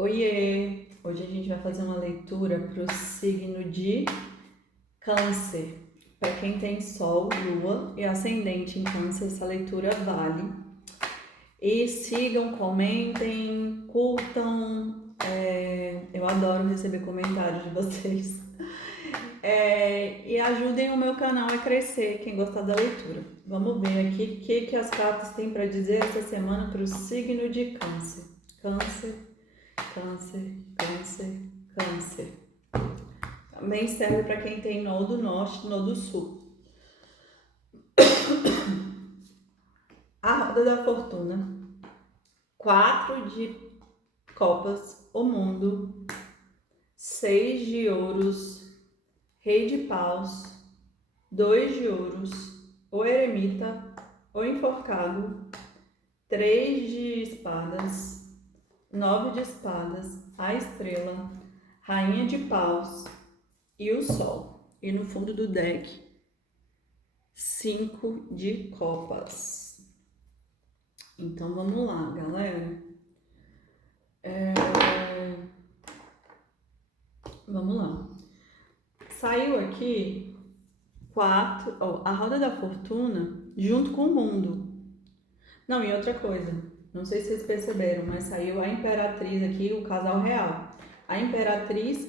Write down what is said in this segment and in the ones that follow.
Oiê! Hoje a gente vai fazer uma leitura para o signo de Câncer. Para quem tem Sol, Lua e Ascendente em Câncer, essa leitura vale. E sigam, comentem, curtam. Eu adoro receber comentários de vocês. E ajudem o meu canal a crescer, quem gostar da leitura. Vamos ver aqui o que as cartas têm para dizer essa semana para o signo de Câncer. Câncer, Câncer, Câncer, Câncer. Também serve para quem tem nodo norte e nodo sul. A roda da fortuna. 4 de copas, o mundo. 6 de ouros, rei de paus. 2 de ouros, o eremita, o enforcado. 3 de espadas, 9 de espadas, a estrela, rainha de paus e o sol. E no fundo do deck, 5 de copas. Então vamos lá, galera. Vamos lá. Saiu aqui a roda da fortuna junto com o mundo. Não, e outra coisa, não sei se vocês perceberam, mas saiu a imperatriz aqui, o casal real. A imperatriz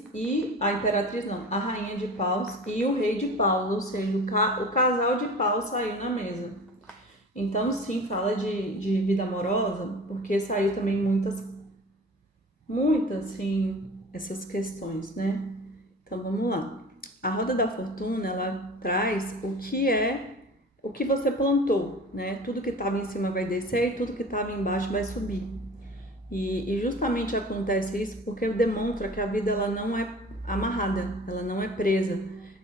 não, a rainha de paus e o rei de paus, ou seja, o casal de paus saiu na mesa. Então, sim, fala de vida amorosa, porque saiu também muitas, sim, essas questões, né? Então, vamos lá. A roda da fortuna, ela traz o que você plantou, né? Tudo que estava em cima vai descer e tudo que estava embaixo vai subir. E justamente acontece isso porque demonstra que a vida ela não é amarrada, ela não é presa,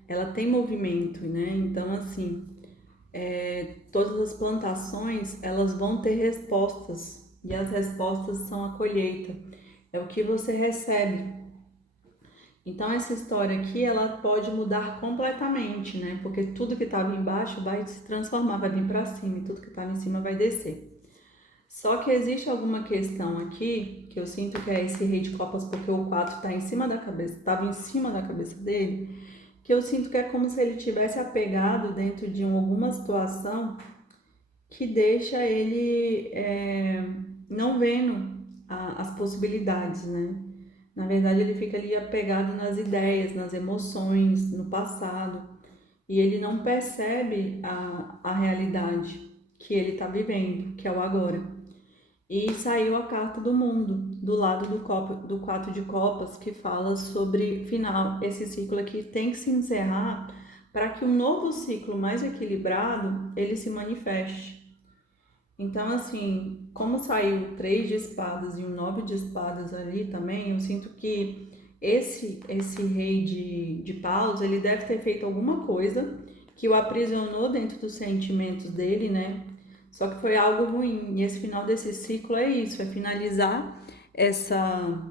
ela tem movimento, né? Então, assim, todas as plantações elas vão ter respostas e as respostas são a colheita, é o que você recebe. Então essa história aqui ela pode mudar completamente, né? Porque tudo que estava embaixo vai se transformar, vai vir para cima e tudo que estava em cima vai descer. Só que existe alguma questão aqui que eu sinto que é esse rei de copas porque o 4 está em cima da cabeça, estava em cima da cabeça dele, que eu sinto que é como se ele tivesse apegado dentro de alguma situação que deixa ele não vendo as possibilidades, né? Na verdade, ele fica ali apegado nas ideias, nas emoções, no passado, e ele não percebe a realidade que ele está vivendo, que é o agora. E saiu a carta do mundo, do lado do 4 de copas, que fala sobre final. Esse ciclo aqui tem que se encerrar para que um novo ciclo mais equilibrado ele se manifeste. Então, assim, como saiu 3 de espadas e um 9 de espadas ali também, eu sinto que esse rei de paus, ele deve ter feito alguma coisa que o aprisionou dentro dos sentimentos dele, né? Só que foi algo ruim. E esse final desse ciclo é isso, é finalizar essa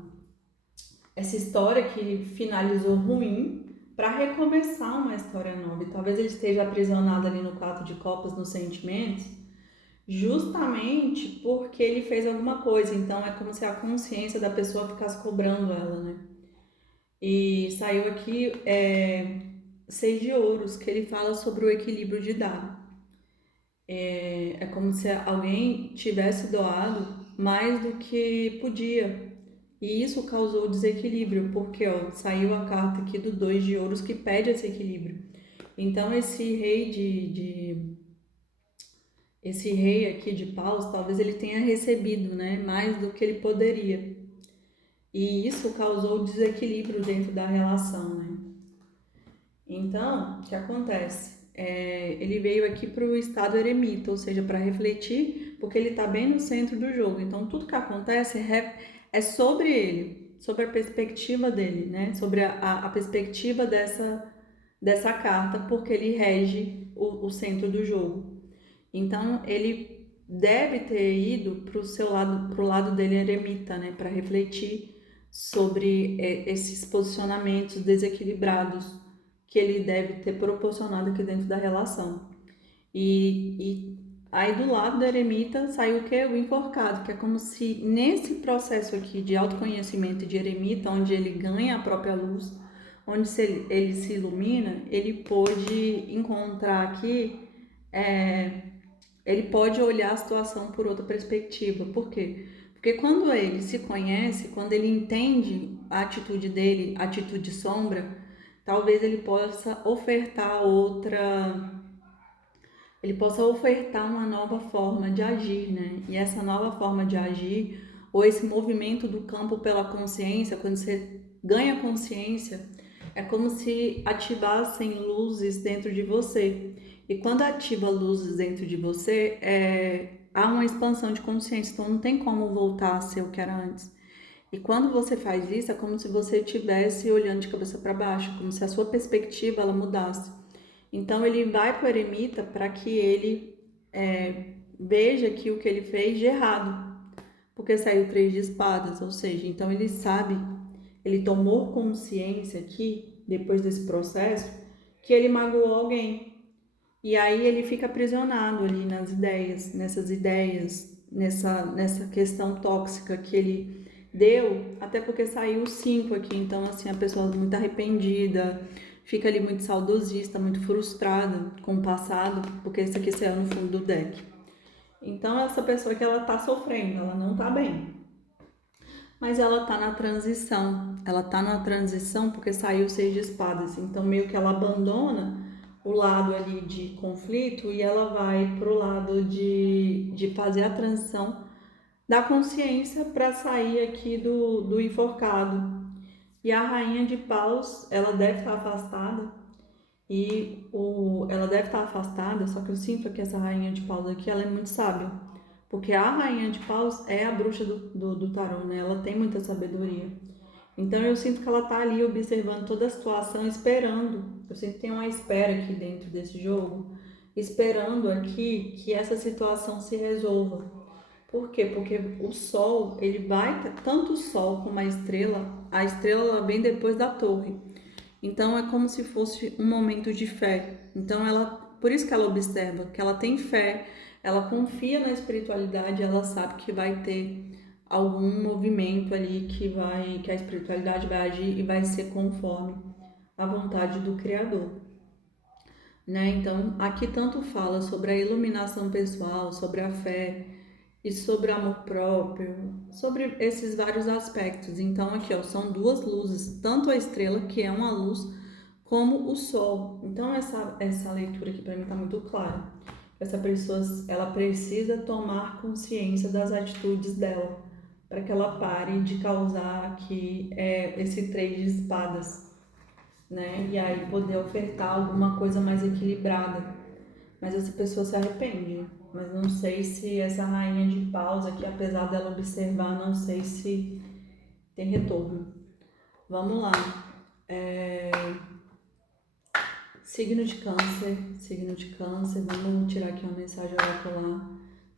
história que finalizou ruim para recomeçar uma história nova. E talvez ele esteja aprisionado ali no 4 de copas, nos sentimentos, justamente porque ele fez alguma coisa. Então é como se a consciência da pessoa ficasse cobrando ela, né? E saiu aqui 6 de ouros, que ele fala sobre o equilíbrio de dar. É como se alguém tivesse doado mais do que podia. E isso causou desequilíbrio, porque saiu a carta aqui do 2 de ouros que pede esse equilíbrio. Então esse rei aqui de paus, talvez ele tenha recebido, né, mais do que ele poderia. E isso causou desequilíbrio dentro da relação, né? Então, o que acontece? Ele veio aqui para o estado eremita, ou seja, para refletir, porque ele está bem no centro do jogo. Então, tudo que acontece é sobre ele, sobre a perspectiva dele, né? Sobre a perspectiva dessa carta, porque ele rege o centro do jogo. Então, ele deve ter ido para o seu lado, para o lado dele eremita, né? Para refletir sobre esses posicionamentos desequilibrados que ele deve ter proporcionado aqui dentro da relação. E Aí do lado do eremita saiu o quê? O enforcado, que é como se nesse processo aqui de autoconhecimento de eremita, onde ele ganha a própria luz, onde ele se ilumina, ele pôde encontrar aqui, ele pode olhar a situação por outra perspectiva. Por quê? Porque quando ele se conhece, quando ele entende a atitude dele, a atitude sombra, talvez ele possa ofertar uma nova forma de agir, né? E essa nova forma de agir, ou esse movimento do campo pela consciência, quando você ganha consciência, é como se ativassem luzes dentro de você. E quando ativa luzes dentro de você, há uma expansão de consciência, então não tem como voltar a ser o que era antes. E quando você faz isso, é como se você estivesse olhando de cabeça para baixo, como se a sua perspectiva ela mudasse. Então ele vai para o eremita para que ele veja que o que ele fez de errado, porque saiu 3 de espadas, ou seja, então ele sabe, ele tomou consciência aqui, depois desse processo, que ele magoou alguém. E aí ele fica aprisionado ali nessas ideias, nessa questão tóxica que ele deu, até porque saiu o 5 aqui, então assim, a pessoa muito arrependida, fica ali muito saudosista, muito frustrada com o passado, porque isso aqui saiu no fundo do deck. Então essa pessoa que ela tá sofrendo, ela não tá bem. Mas ela tá na transição. Ela tá na transição porque saiu o 6 de espadas. Então meio que ela abandona o lado ali de conflito e ela vai pro lado de fazer a transição da consciência para sair aqui do enforcado. E a rainha de paus, ela deve estar afastada. Ela deve estar afastada, só que eu sinto que essa rainha de paus aqui, ela é muito sábia. Porque a rainha de paus é a bruxa do tarô, né? Ela tem muita sabedoria. Então eu sinto que ela tá ali observando toda a situação, esperando. Eu sinto que tem uma espera aqui dentro desse jogo, esperando aqui que essa situação se resolva. Por quê? Porque o sol, ele vai, tanto o sol como a estrela ela vem depois da torre. Então é como se fosse um momento de fé. Então por isso que ela observa, que ela tem fé, ela confia na espiritualidade, ela sabe que vai ter algum movimento ali que a espiritualidade vai agir e vai ser conforme a vontade do Criador, né? Então, aqui tanto fala sobre a iluminação pessoal, sobre a fé e sobre amor próprio, sobre esses vários aspectos. Então, aqui, ó, são 2 luzes, tanto a estrela, que é uma luz, como o sol. Então, essa leitura aqui para mim tá muito clara. Essa pessoa, ela precisa tomar consciência das atitudes dela, para que ela pare de causar aqui esse 3 de espadas, né? E aí poder ofertar alguma coisa mais equilibrada. Mas essa pessoa se arrepende. Mas não sei se essa rainha de paus aqui, apesar dela observar, não sei se tem retorno. Vamos lá. Signo de câncer. Vamos tirar aqui uma mensagem oracular.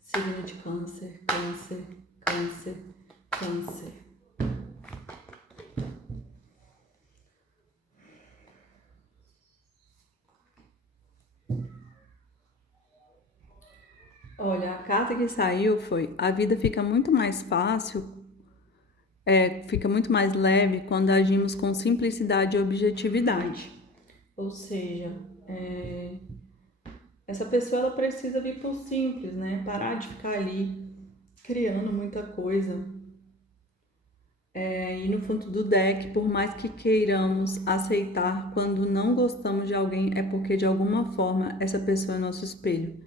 Signo de câncer, câncer, câncer, câncer. Olha, a carta que saiu foi: a vida fica muito mais fácil, fica muito mais leve quando agimos com simplicidade e objetividade. Ou seja, essa pessoa ela precisa vir por simples, né? Parar de ficar ali criando muita coisa. E no fundo do deck, por mais que queiramos aceitar, quando não gostamos de alguém, é porque de alguma forma essa pessoa é nosso espelho.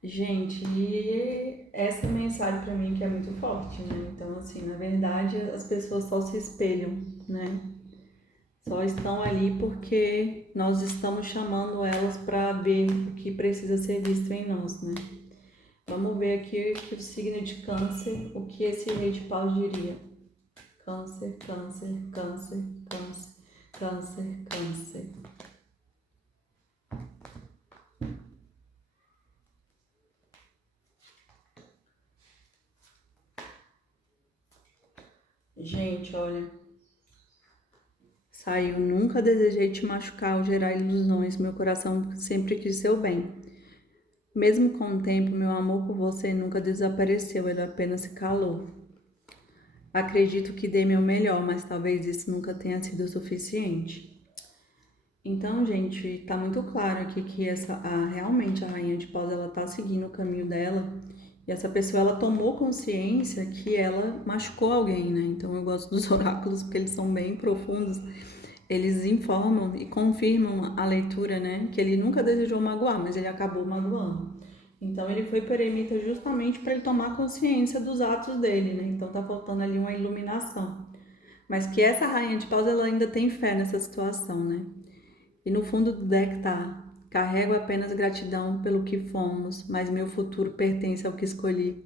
Gente, e essa mensagem pra mim que é muito forte, né? Então, assim, na verdade, as pessoas só se espelham, né? Só estão ali porque nós estamos chamando elas para ver o que precisa ser visto em nós, né? Vamos ver aqui que o signo de câncer, o que esse rei de paus diria. Câncer, câncer, câncer, câncer, câncer, câncer. Gente, olha, saiu: nunca desejei te machucar ou gerar ilusões, meu coração sempre quis seu bem. Mesmo com o tempo, meu amor por você nunca desapareceu, ele apenas se calou. Acredito que dei meu melhor, mas talvez isso nunca tenha sido o suficiente. Então, gente, tá muito claro aqui que realmente a Rainha de Paus, ela tá seguindo o caminho dela. E essa pessoa, ela tomou consciência que ela machucou alguém, né? Então, eu gosto dos oráculos porque eles são bem profundos. Eles informam e confirmam a leitura, né? Que ele nunca desejou magoar, mas ele acabou magoando. Então, ele foi para a ermita justamente para ele tomar consciência dos atos dele, né? Então, tá faltando ali uma iluminação. Mas que essa Rainha de Paus, ela ainda tem fé nessa situação, né? E no fundo do deck tá: carrego apenas gratidão pelo que fomos, mas meu futuro pertence ao que escolhi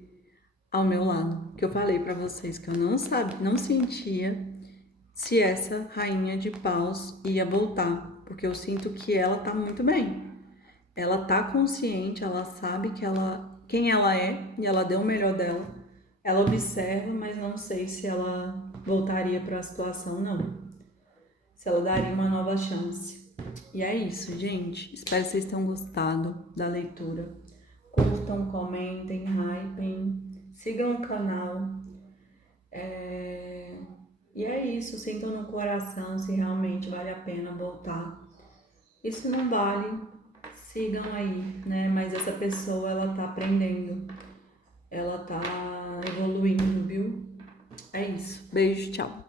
ao meu lado. Que eu falei para vocês que eu não sabia, não sentia se essa Rainha de Paus ia voltar, porque eu sinto que ela tá muito bem. Ela tá consciente, ela sabe quem ela é e ela deu o melhor dela. Ela observa, mas não sei se ela voltaria para a situação, não. Se ela daria uma nova chance. E é isso, gente. Espero que vocês tenham gostado da leitura. Curtam, comentem, hypem, sigam o canal. E é isso, sintam no coração se realmente vale a pena voltar. E se não vale, sigam aí, né? Mas essa pessoa, ela tá aprendendo, ela tá evoluindo, viu? É isso. Beijo, tchau.